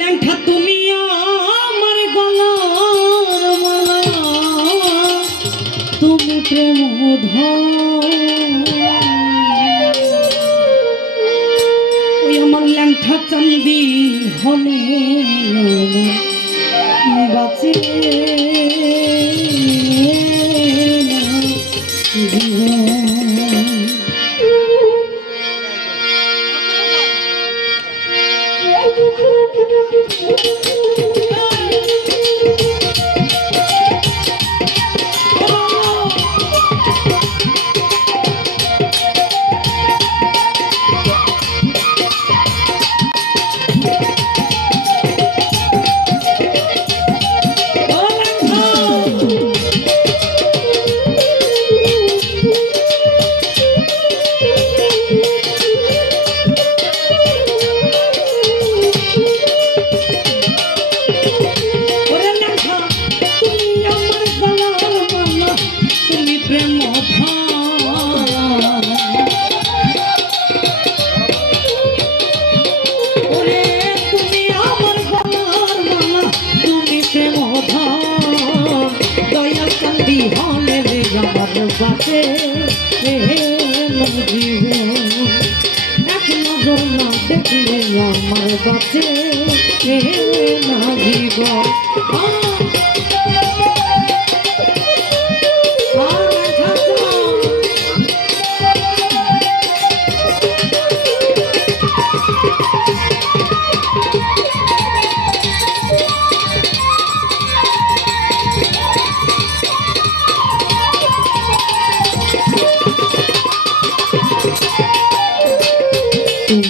ল্যাংঠা তুমি আমার গলার মালা। তুমি প্রেম ওই আমার ল্যাংঠা চান্দি হলে কাজল না দেখলে আমার বাঁচে না জীবন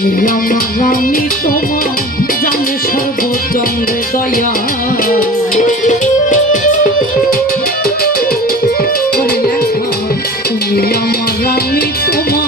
আমার রানী তোমার জানে সর্বচন্দ্রে দয়া তুমি আমার রানী তোমার।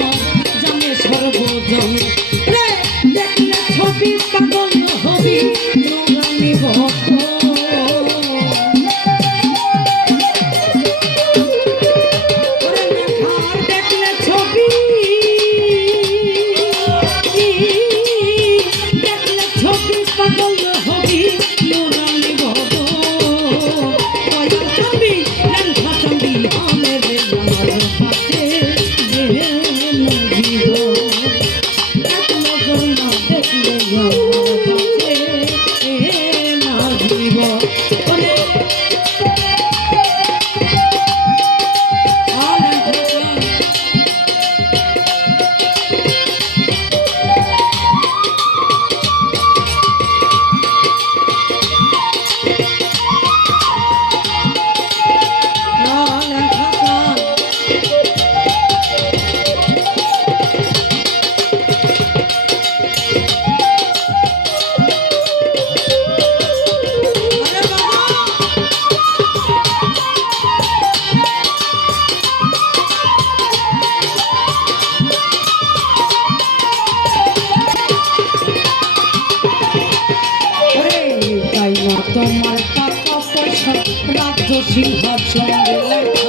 সিংহাসন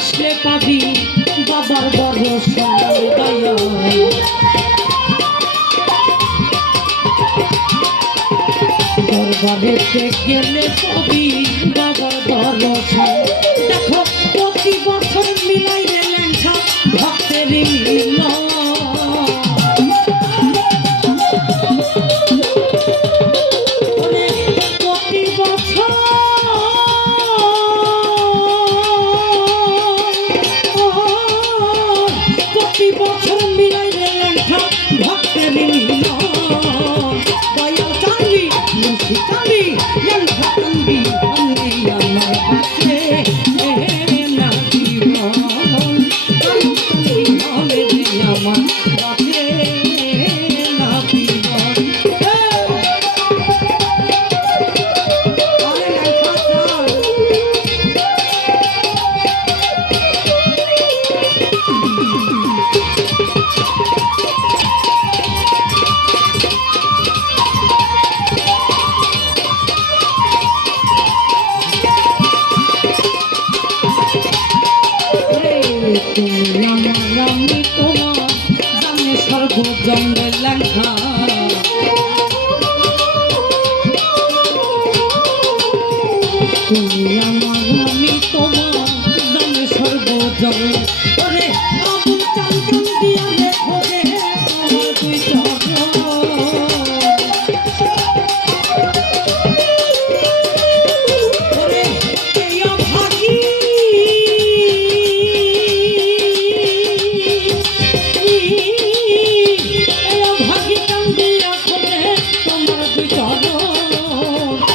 আসলে পাবি বাবার বড় দয়ায় দরবারেতে গেলে পাবি বাবার সময় দেখো, প্রতি বছর মিলাই রে ল্যাংসা ভক্তের মিল রে তুমি আমার আমি তোমার জানে